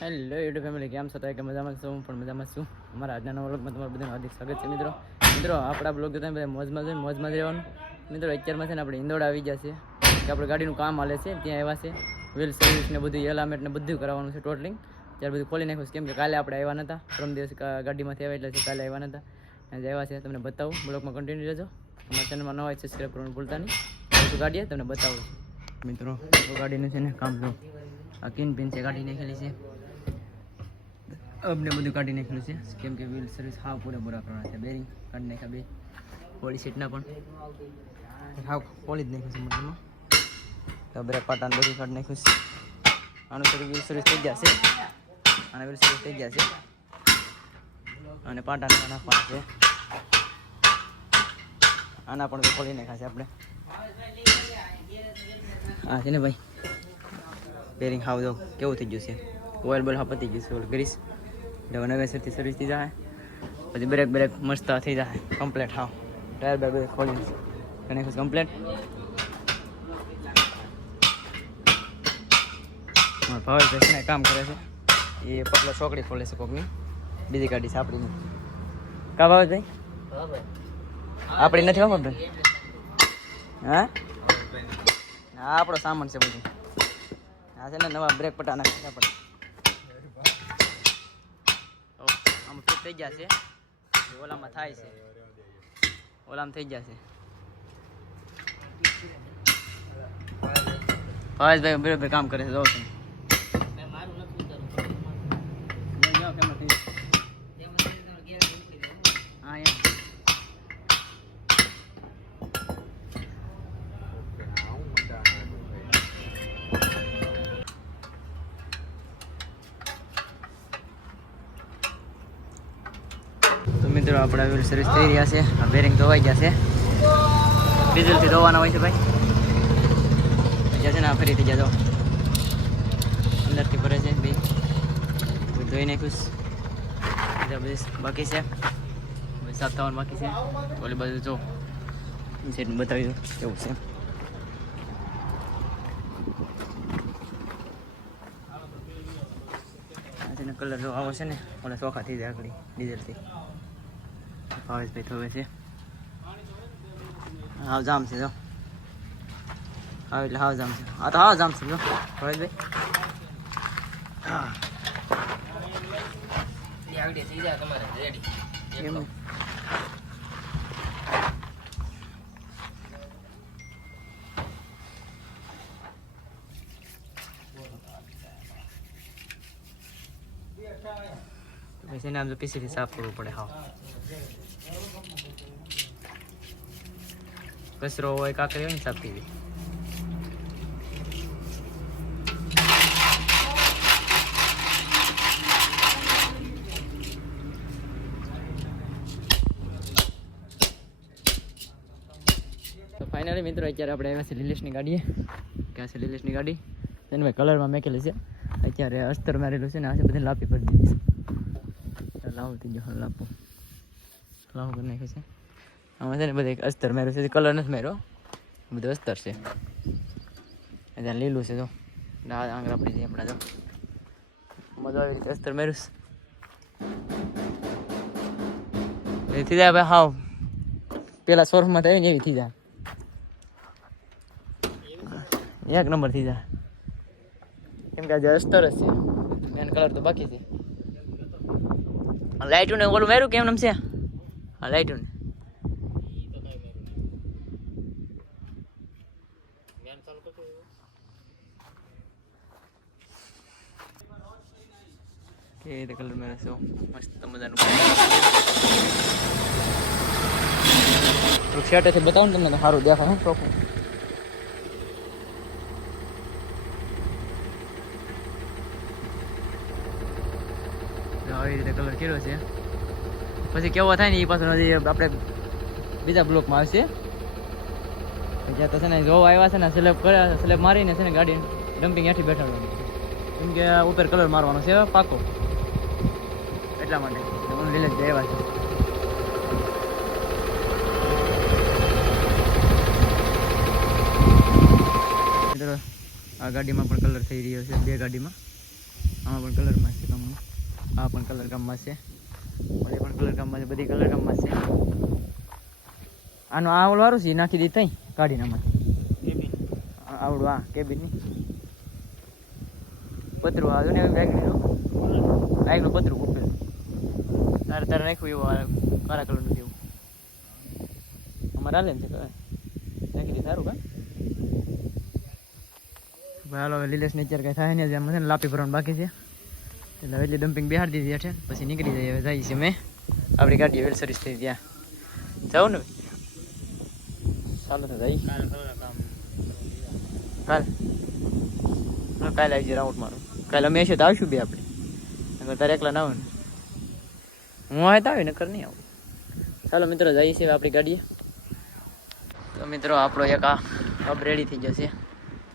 Hello YouTube family કેમ છો? કે મજામાં છું પણ મજામાં છું. અમારા આજના નવા બ્લોગમાં તમારું બધાનું હાર્દિક સ્વાગત છે, મિત્રો. મિત્રો, આપણા બ્લોગ જોતા બધા મોજમાં જોઈએ મોજમાં જ રહેવાનું. મિત્રો, અત્યારમાં છે ને આપણે ઇંદોડ આવી ગયા છે કે આપણે ગાડીનું કામ હાલે છે, ત્યાં આવ્યા છે. વ્હીલ સર્વિસ ને બધું એલામેન્ટ ને બધું કરાવવાનું છે ટોટલિંગ ત્યારે બધું ખોલી નાખ્યું કેમ કે કાલે આપણે આવ્યા નહોતા પ્રમ દિવસ ગાડીમાંથી આવ્યા એટલે કાલે આવ્યા નહોતા અને આવ્યા છે, તમને બતાવું. બ્લોગમાં કન્ટિન્યુ રહેજો. અમારા ચેનલમાં નવા સબસ્ક્રાઈબ કરવાનું ભૂલતા નહીં. ગાડીએ, તમને બતાવું. મિત્રો, ગાડીનું છે ને કામ આ કિન પિન છે, ગાડી નાખેલી છે. અબને બધું કાઢી નાખેલું છે. કેમ કે વ્હીલ સર્વિસ હાવ પૂરેપૂરા કરવાના છે. બેરિંગ કાઢી નાખ્યા બે. પોલી સીટના પણ. હાવ ખોલી જ નાખ્યું છે મતલબમાં તો બ્રેક પાટાને બધું કાઢી નાખ્યું છે. આનું થોડું વ્હીલ સર્વિસ થઈ ગયા છે. આના વ્હીલ સર્વિસ થઈ ગયા છે. અને પાટાને નાખવાના છે. આના પણ ખોલી નાખ્યા છે આપણે. હા છે ને ભાઈ. બેરિંગ હાવ કેવું થઈ ગયું છે. ઓઇલ બોલ હા પતી ગયું છે, ઓલ ગ્રીસ. એટલે નવે સરથી સર્વિસ થઈ જાય. પછી બ્રેક બ્રેક મસ્ત થઈ જાય. કમ્પ્લેટ હાવ ટાયર બે બ્રેક ખોલી અને કમ્પ્લેટ ભાવેશ છે ને કામ કરે છે. એ પગલો છોકરી ખોલે છે કોકની. બીજી ગાડી છે આપણી. કા ભાવેશ ભાઈ? આપણી નથી ભાઈ. હા? હા, આપણો સામાન છે બધું. આ છે ને નવા બ્રેક પટા નાખ્યા આપણે થઈ ગયા છે ઓલામાં થાય છે ઓલામાં થઈ ગયા છે ભાવેશભાઈ બરાબર કામ કરે છે જોઉં છું મિત્રો, આપણા વ્હીલ સર્વિસ થઈ રહ્યા છે. આ બેરિંગ ધોવાઈ ગયા છે. ડીઝલથી ધોવાના હોય છે ભાઈ. છે ને, આ ફરી થઈ ગયા અંદરથી ભરે છે, બે. ધોઈ નાખ્યું બધી બાકી છે. સાફ થવાનું બાકી છે. ઓલી બાજુ જો. સેટ બતાવી દો એવું છે. કલર જો આવો છે ને, ઓલા ચોખા થઈ જાય આગળ ડીઝલથી ભાવેશભાઈ ધોવે છે. હાવ જામ છે જો. હાવ એટલે હાવ જામ છે. આ તો હાવ જામ છે જો ભાવેશભાઈ હા. એમ. પછી એને આમ તો સાફ કરવું પડે હા કચરો હોય કાંકરી હોય ને સાફ કરી તો ફાઇનલી મિત્રો, અત્યારે આપણે આવ્યા છે લીલેશની ગાડીએ. ક્યાં છે લીલેશની ગાડી? તેને મેં કલરમાં મેકેલી છે. અત્યારે અસ્તર મારેલું છે ને આ છે બધી લાપી કરી દીધી છે. લાવું થઈ ગયો લાપો લાવું કરી નાખ્યું છે. આમાં છે ને બધે એક અસ્તર માર્યું છે. કલર નથી માર્યો. બધું અસ્તર છે. અત્યારે લીલું છે જો. આંગળા પડી જાય આપણા તો મજા આવી રીતે અસ્તર માર્યું છે. થઈ જાય ભાઈ હાવ. પેલા સોર્ફમાં થાય ને એવી થઈ જાય. એક નંબર થઈ જાય. કેમ કે આજે અસ્તર છે. મેન કલર તો બાકી છે. લાઇટું ને ઓલું માર્યું કેમ નમશે હા લાઇટું ને કે રીતે કલર મેરે છે મસ્ત મજાનું. શર્ટેથી બતાવું ને તમને સારું દેખાય હું આવી રીતે કલર કર્યો છે. પછી કેવો થાય ને એ પાછો હજી આપણે બીજા બ્લોકમાં આવશે. જ્યાં તો છે ને જોવા આવ્યા છે ને સ્લેબ કર્યા સ્લેબ મારીને છે ને ગાડી ડમ્પિંગ હેઠી બેઠાડવાની કેમ કે ઉપર કલર મારવાનો છે, પાકો. એટલા માટે. લીલે આવ્યા છે. આ ગાડીમાં પણ કલર થઈ રહ્યો છે, બે ગાડીમાં. આમાં પણ કલરમાં છે કામનું આ પણ કલર કામમાં છે. ઓલી પણ કલર કામમાં છે બધી કલર કામમાં છે. આનો આ ઓલું છે નાખી દીધી તઈ કાઢીને આમાંથી આવડું આ કેબિનની પતરું આવ્યું ને બાઇકનું બેગનું પતરું કૂપેલું તારે તારે નાખ્યું એવું કાળા કલરનું જેવું. અમારે હાલે ને છે નાખી દીધું સારું કા ભાઈ હાલો લીલેશ નેચર કઈ થાય ને એમ છે ને લાપી ભરવાનું બાકી છે. એટલે એટલી ડમ્પિંગ બેહાડી દીધી છે પછી નીકળી જઈએ હવે જઈએ છીએ મેં આપણી ગાડી વેલ સર્વિસ થઈ ત્યાં જાઉં ને ચાલો તો જઈ કાલ કાલ? આવી જઈએ રાઉન્ડ મારું કાલે અમે હશે તો આવશું બે આપણે. તારે એકલા ના આવે ને. હું આવે તો આવી નકર નહીં આવું. ચાલો મિત્રો જઈએ છીએ આપણી ગાડીએ. તો મિત્રો આપણો એક આ હબ રેડી થઈ જશે.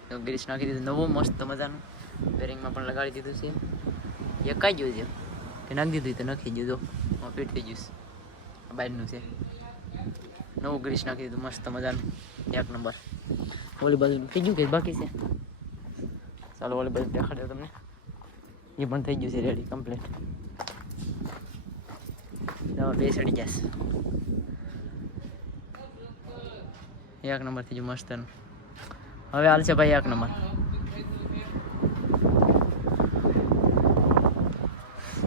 તો ગ્રીસ નાખી દીધું નવું મસ્ત મજાનું. બેરિંગમાં પણ લગાડી દીધું છે. એકાઈ ગયું છે? કે નાખી દીધું તો નાખી દીધું ફિટ થઈ છે બાઇકનું છે. નવું ગ્રીસ નાખી દીધું. મસ્ત મજાનું. એક નંબર. ઓલી બાજુનું થઈ ગયું કે બાકી છે? ચાલો, ઓલી બાજુ દેખાડ્યો તમને. એ પણ થઈ ગયું છે રેડી કમ્પ્લીટ બે સડી જશે એક નંબર થઈ ગયું મસ્ત હવે હાલ છે ભાઈ એક નંબર.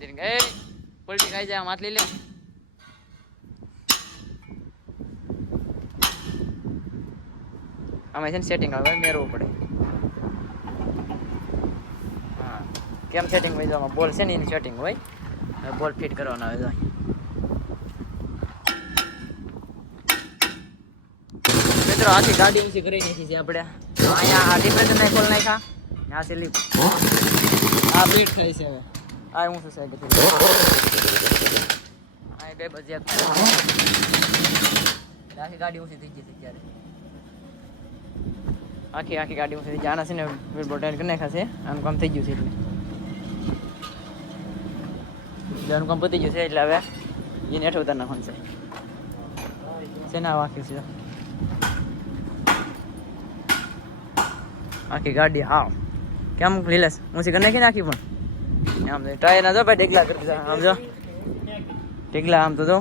ચેકો ગઈ પલટી ખાઈ જાય આમ હાથ લઈ લે. આમાં છે ને સેટિંગ આવે મેરવું પડે. હા. કેમ સેટિંગ હોય આમાં બોલ છે ને એની સેટિંગ હોય? હવે બોલ ફિટ કરવાનો આવે જાય મિત્રો આથી ગાડી ઊંચી કરી નાખી છે આપણે. અહીંયા આ ડિપ્રેશન ખોલ નાખ્યા. આ સ્લીપ આ ફિટ થાય છે હવે. આ હું કે આ બે બજે આખી ગાડી ઊંચી થઈ ગઈ છે ત્યારે. આખી આખી ગાડી ઊંચી થઈ આના છે ને બોટાઈન કરી નાખાશે આમ કામ થઈ ગયું છે એટલે. આનું કામ પતી ગયું છે એટલે હવે એને હેઠ ઉતાર નાખવાનું છે. છે ને આખી છે. આખી ગાડી, હા. કેમ, લીલાસ? ઊંચી કરી નાખી નાખી પણ? આમ ટાયર ના જો ભાઈ, ઢેકલા કરી આમ જો. ઢેકલા આમ તો જો.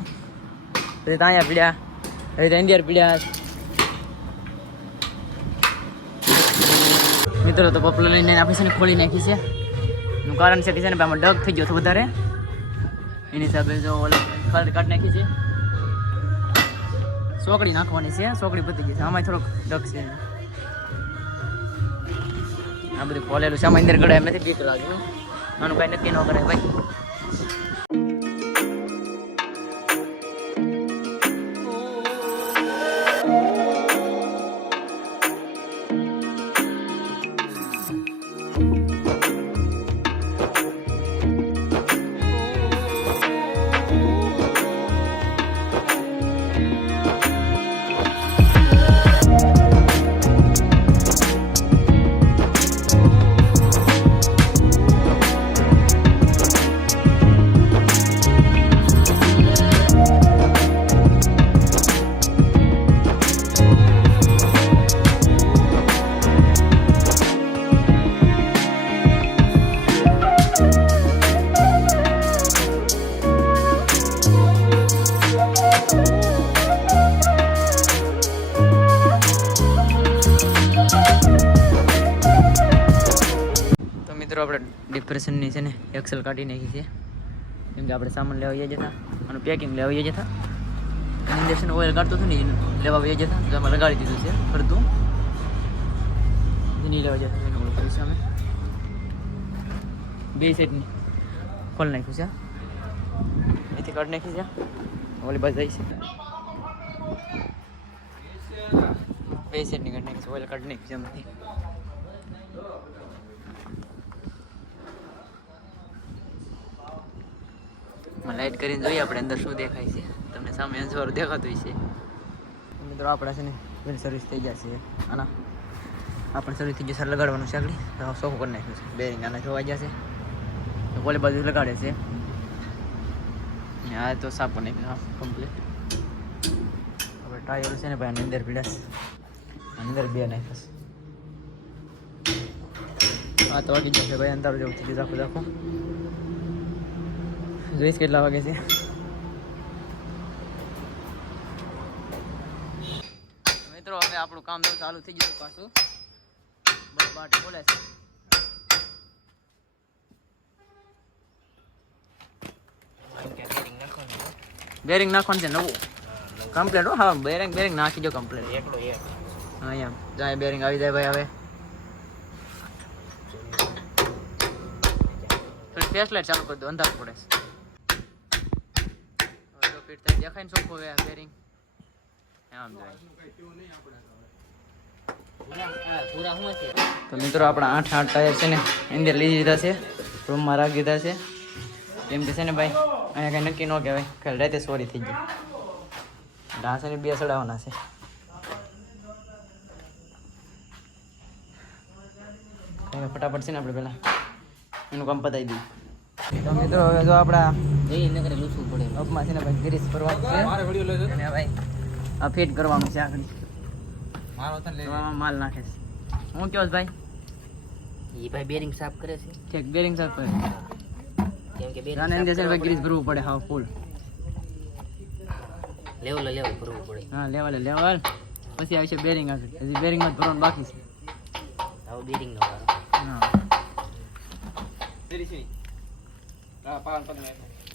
પછી તાયા પીડ્યા. હવે તો ઇન્ડિયર પીડ્યા મિત્રો, તો પપલો લઈને આપણે ખોલી નાખી છે. એનું કારણ છે કે છે ને આમાં ડગ થઈ ગયો હતો વધારે. એની હિસાબે જો ફળ કાઢી નાખી છે. સોકડી નાખવાની છે, સોકડી પતી ગઈ છે. આમાં થોડોક ડગ છે આ બધું ખોલેલું છે. આમાં અંદર ગળા એમ નથી બીક લાગ્યું આનું કાંઈ નક્કી ન કરાય ભાઈ. મિત્રો, આપણે ડિપ્રેશનની છે ને એક્સેલ કાઢી નાખી છે. કેમ કે આપણે સામાન લેવા જઈએ જતા અને પેકિંગ લેવા જઈએ જતા. એની અંદર ને ઓઇલ કાઢતો હતો ને લેવા જઈએ જતા. તો અમે લગાડી દીધું છે, ફરતું. નહીં લેવા જતા. એનું ઓલું કર્યું અમે બે સાઈડની ખોલ નાખ્યું છે એથી કાઢી નાખી છે ઓલી બાજુ જાય બે સાઈડની કાઢી નાખી છે ઓઇલ કાઢી નાખી છે એમાંથી લાઈટ કરીને જોઈએ આપણે અંદર શું દેખાય છે. તમને સામે અંજવાળું દેખાતું છે. મિત્રો, આપણે છે ને વેલ સર્વિસ થઈ જશે આના આપણે સર્વિસ થઈ જશે લગાડવાનું છે આગળ. તો સોફો કરી નાખ્યું છે. બેરિંગ આના જોવા જશે તો કોલી બાજુ લગાડે છે. આ તો સાફ પણ નાખ્યું કમ્પ્લીટ આપણે ટાયર છે ને ભાઈ, આની અંદર પીડાશ અંદર બે નાખ્યા આ તો વાગી જશે ભાઈ અંદર જેવું થઈ ગયું આખું આખું જોઈશ કેટલા વાગે છે. મિત્રો હવે આપણું કામ તો ચાલુ થઈ ગયું પાછું. બસ બોલે છે. બેરિંગ નાખવાનું છે નવું. કમ્પ્લેટ હો? હા બેરિંગ બેરિંગ નાખી દો કમ્પ્લેટ એકલો હા એમ. જાય બેરિંગ આવી જાય ભાઈ હવે. થોડી ફેસ લાઈટ ચાલુ કરી દો અંધાર પડે છે. થાય દેખાય ને સોફો બેરિંગ આમ જાય તો મિત્રો, આપણા આઠ આઠ ટાયર છે ને અંદર લઈ દીધા છે. રૂમમાં રાખી દીધા છે. કેમ કે છે ને ભાઈ, અહીંયા કંઈ નક્કી ન કહેવાય. કાલે રાતે સોરી થઈ ગઈ. ઢાંસે ને બે ચડાવવાના છે. ફટાફટ છે ને આપણે પહેલાં એનું કામ પતાવી દઈએ. તો મિત્રો, હવે જો આપણા એ નગરે લૂછવું પડે. અપમાં છે ને ભાઈ ગિરીશ ફરવાનું છે. અને ભાઈ આ ફિટ કરવાનું છે આગળ. તો આમાં માલ નાખે છે. હું કહો ભાઈ? એ ભાઈ બેરિંગ સાફ કરે છે. ઠીક બેરિંગ સાફ કરે. કેમ કે બેરિંગ આને અંદર છે ને ભાઈ ગ્રીસ ભરવું પડે હા ફૂલ લેવલ લેવલ ભરવું પડે. હા લેવલ લેવલ. પછી આવશે બેરિંગ હજી જ ભરવાનું બાકી છે. આવો બેરિંગ નો વારો. હા.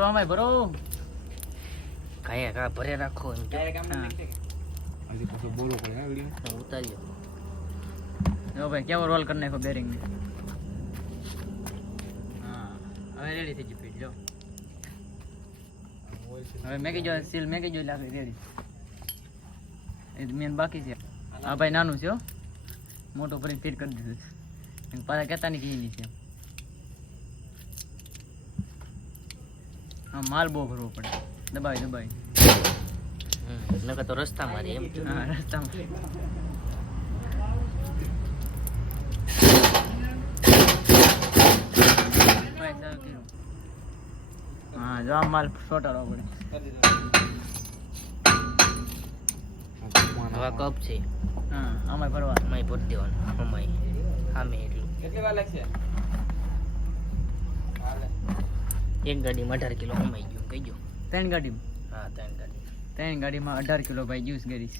ભરો આમાંય ભરો. કાંઈ કા ભરે રાખો એમ કે. હા. ઉતાર્યો જો ભાઈ કેવો રોલ કરી નાખો બેરિંગ હા હવે રેડી થઈ ગયું ફીટ જો. હવે મેં જો સીલ મેં કીધું એટલે આપણે રેડી એ મેન બાકી છે. આ ભાઈ નાનું છે હો. મોટું ભરીને ફિટ કરી દીધું છે. પાછા કહેતા નહીં કીની છે. હા માલ બહુ ભરવો પડે. દબાવી દબાવી હમ, નકર તો રસ્તા મારી એમ હા કર્યું. હા જો આમ માલ સોટાડવો પડે. હવા કપ છે. હા આમાં ભરવા. અમાય ભરી દેવાનું. અમાય સામે એટલું. એક ગાડીમાં અઢાર કિલો કમાઈ ગયું કહી ગયો ત્રણ ગાડી હા ત્રણ ગાડી. ત્રણ ગાડીમાં અઢાર કિલો ભાઈ જ્યુસ કરીશ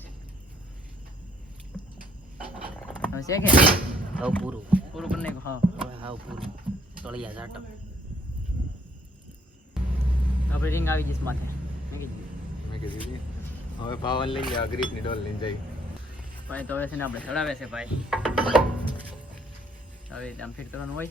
હવે છે કે? હવે પૂરું. પૂરું કરી નાખો હા. હવે હાવ પૂરું. તળિયા ઝાટક. આપણે રિંગ આવી જઈશ માથે. હવે પાવન લઈ ગયા ગ્રીપની ડોલ લઈને જઈ. ભાઈ તો હવે છે ને આપણે ચડાવે છે ભાઈ. હવે આમ ફિટ કરવાનું હોય.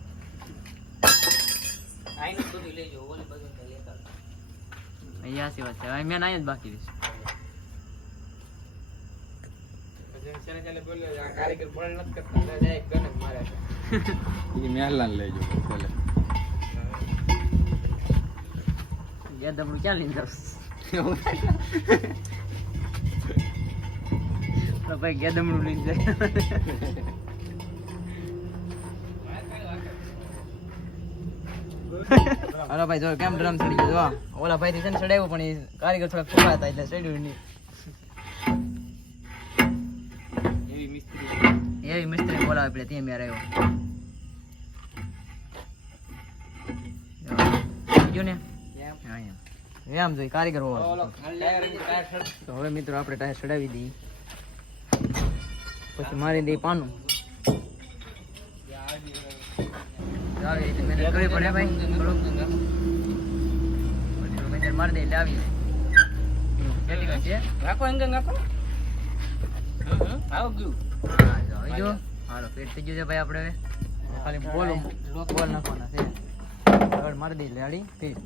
ને તો વરણે બેરિંગ રાખે છે અમારે અહીંયા સાચી વાત છે. હવે મેં જ બાકી રહીશ લઈ ક્યાં લઈને જાઉં? તો ભાઈ ગેદમડું લઈને જાય. હાલો ભાઈ જો કેમ ડ્રમ ચડી ગયો? જો ઓલા ભાઈ થી ચડાવ્યું પણ એ કારીગર થોડા ખોખા હતા એટલે ચડ્યું નહીં. એવી મિસ્ત્રી. એવી મિસ્ત્રી બોલાવે પડે ત્યાં મેં રહ્યો. ને? જોઈ કારીગર હોવા તો હવે મિત્રો આપણે ટાયર ચડાવી દઈએ. પછી મારી દઈએ પાનું. કરવી પડે ભાઈ થોડુંક. મારી દઈએ એટલે આવી રાખો એંગે રાખો આવો ગયું હા, જો હાલો પેટ થઈ ગયું છે ભાઈ આપણે ખાલી બોલ બોલ નાખવાના છે મારી એટલે આડી ફિટ